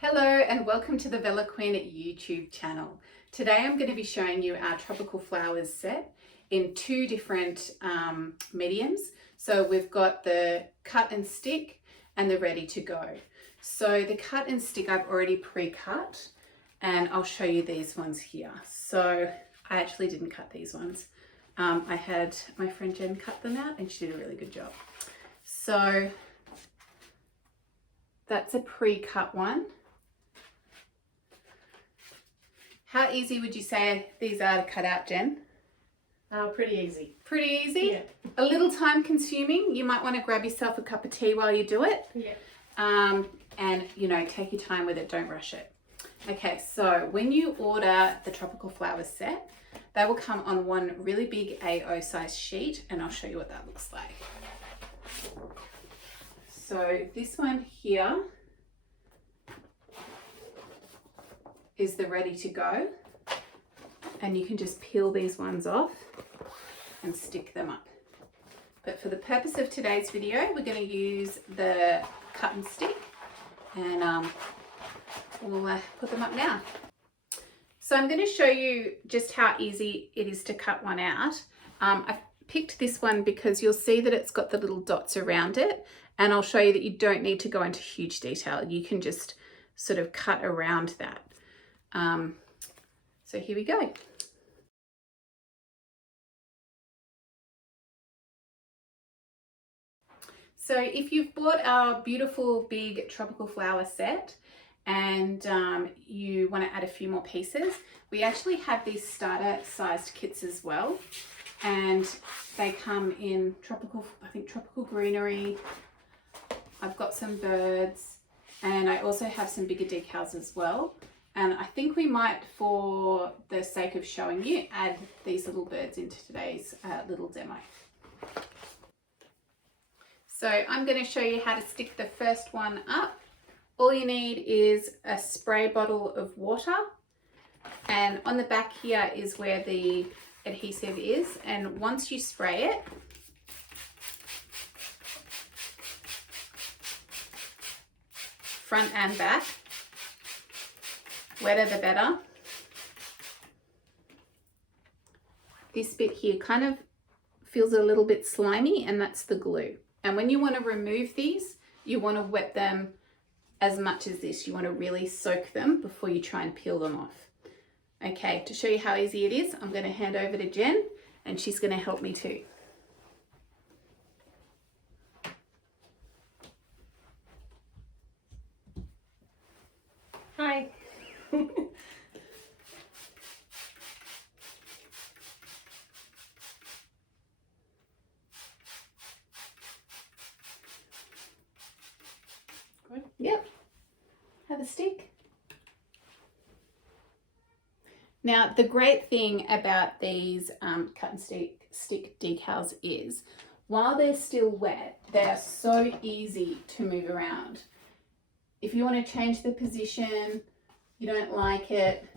Hello and welcome to the Vellaquin YouTube channel. Today I'm going to be showing you our tropical flowers set in two different mediums. So we've got the cut and stick and the ready to go. So the cut and stick I've already pre-cut and I'll show you these ones here. So I actually didn't cut these ones. I had my friend Jen cut them out and she did a really good job. So that's a pre-cut one. How easy would you say these are to cut out, Jen? Pretty easy. Pretty easy? Yeah. A little time consuming. You might want to grab yourself a cup of tea while you do it. Yeah. And, take your time with it. Don't rush it. Okay, so when you order the tropical flowers set, they will come on one really big A0 size sheet, and I'll show you what that looks like. So this one here is the ready to go, and you can just peel these ones off and stick them up. But for the purpose of today's video, we're going to use the cut and stick, and we'll put them up now. So I'm going to show you just how easy it is to cut one out. I've picked this one because you'll see that it's got the little dots around it, and I'll show you that you don't need to go into huge detail. You can just sort of cut around that. So here we go. So if you've bought our beautiful big tropical flower set and you want to add a few more pieces, we actually have these starter sized kits as well, and they come in tropical greenery. I've got some birds, and I also have some bigger decals as well. And I think we might, for the sake of showing you, add these little birds into today's little demo. So I'm going to show you how to stick the first one up. All you need is a spray bottle of water, and on the back here is where the adhesive is, and once you spray it, front and back, wetter the better. This bit here kind of feels a little bit slimy, and that's the glue. And when you want to remove these, you want to wet them as much as this. You want to really soak them before you try and peel them off. Okay, to show you how easy it is, I'm going to hand over to Jen, and she's going to help me too. Hi. Good. Yep. Have a stick. Now, the great thing about these cut and stick decals is, while they're still wet, they are so easy to move around. If you want to change the position, you don't like it,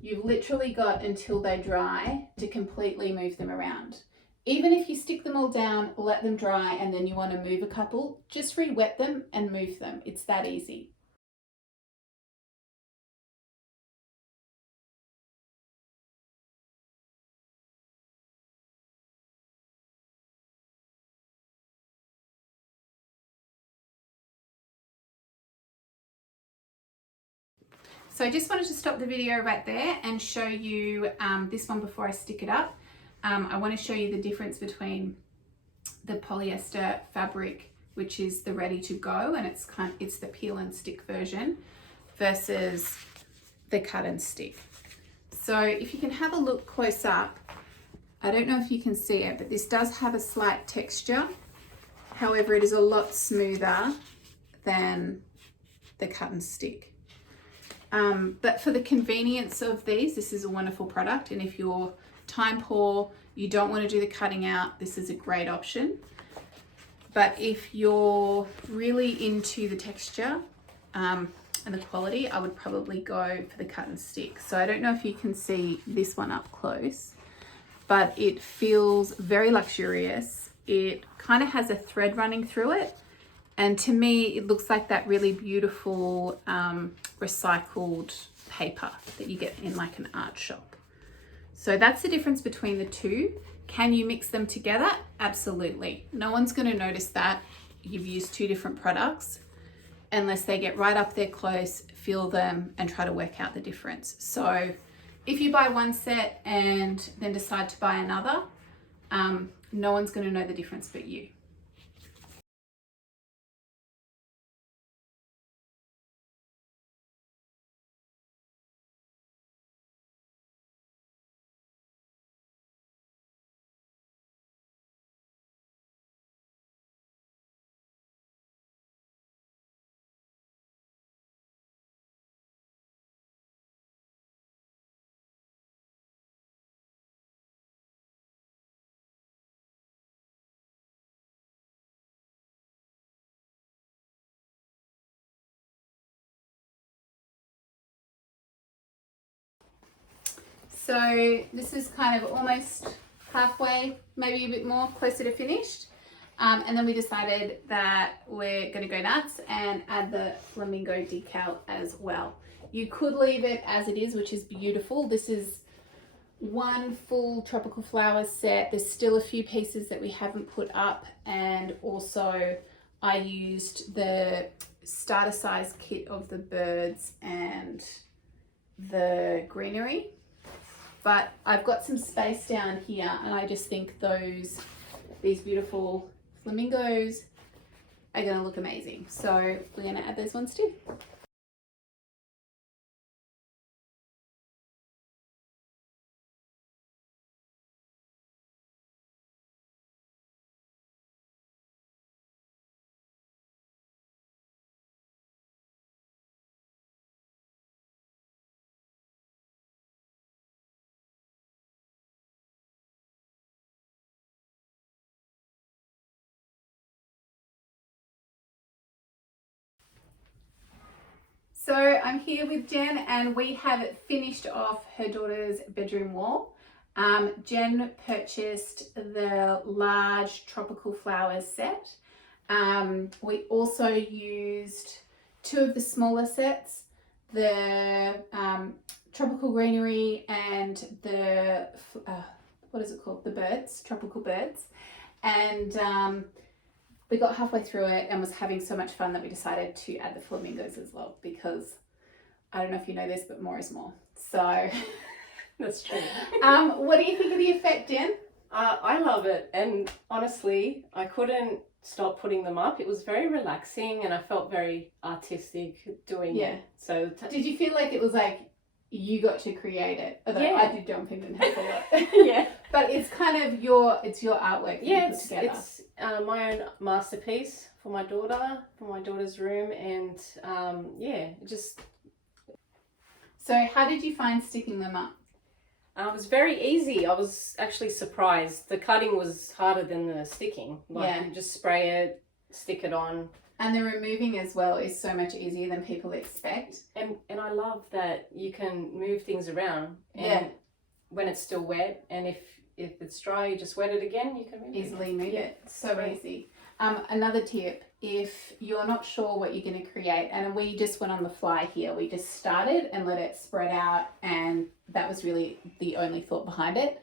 you've literally got until they dry to completely move them around. Even if you stick them all down, let them dry, and then you want to move a couple, just re-wet them and move them. It's that easy. So I just wanted to stop the video right there and show you this one before I stick it up. I want to show you the difference between the polyester fabric, which is the ready to go, and it's the peel and stick version, versus the cut and stick. So if you can have a look close up, I don't know if you can see it, but this does have a slight texture. However, it is a lot smoother than the cut and stick. But for the convenience of these, this is a wonderful product, and if you're time poor, you don't want to do the cutting out, this is a great option. But if you're really into the texture and the quality, I would probably go for the cut and stick. So I don't know if you can see this one up close, but it feels very luxurious. It kind of has a thread running through it, And to me, it looks like that really beautiful recycled paper that you get in like an art shop. So that's the difference between the two. Can you mix them together? Absolutely. No one's going to notice that you've used two different products unless they get right up there close, feel them, and try to work out the difference. So if you buy one set and then decide to buy another, no one's going to know the difference but you. So this is kind of almost halfway, maybe a bit more, closer to finished. And then we decided that we're going to go nuts and add the flamingo decal as well. You could leave it as it is, which is beautiful. This is one full tropical flowers set. There's still a few pieces that we haven't put up, and also I used the starter size kit of the birds and the greenery. But I've got some space down here, and I just think these beautiful flamingos are going to look amazing. So we're going to add those ones too. So I'm here with Jen, and we have finished off her daughter's bedroom wall. Jen purchased the large tropical flowers set. We also used two of the smaller sets, the tropical greenery and the, what is it called? The birds, tropical birds. And we got halfway through it and was having so much fun that we decided to add the flamingos as well, because I don't know if you know this, but more is more. So That's true. what do you think of the effect, Jen? I love it, and honestly, I couldn't stop putting them up. It was very relaxing, and I felt very artistic doing it. So Did you feel like it was like you got to create it? Although Yeah. I did jump in and help a lot. Yeah. But it's kind of your artwork that you put together. It's my own masterpiece for my daughter's room, and it just. So how did you find sticking them up? It was very easy. I was actually surprised. The cutting was harder than the sticking. You just spray it, stick it on. And the removing as well is so much easier than people expect. And I love that you can move things around. And when it's still wet, and if it's dry, you just wet it again, you can easily move it. So easy. Another tip, if you're not sure what you're going to create, and we just went on the fly here, we just started and let it spread out, and that was really the only thought behind it.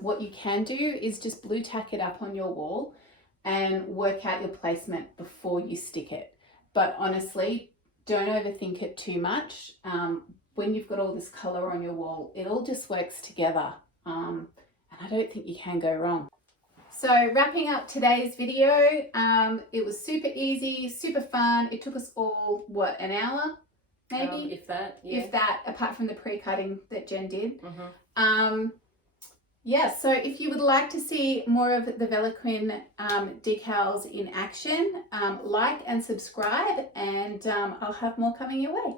What you can do is just blue tack it up on your wall and work out your placement before you stick it. But honestly, don't overthink it too much. When you've got all this colour on your wall, it all just works together. And I don't think you can go wrong. So wrapping up today's video, it was super easy, super fun. It took us all, what, an hour? Maybe? If that, If that, apart from the pre-cutting that Jen did. Mm-hmm. So if you would like to see more of the Vellaquin decals in action, like and subscribe, and I'll have more coming your way.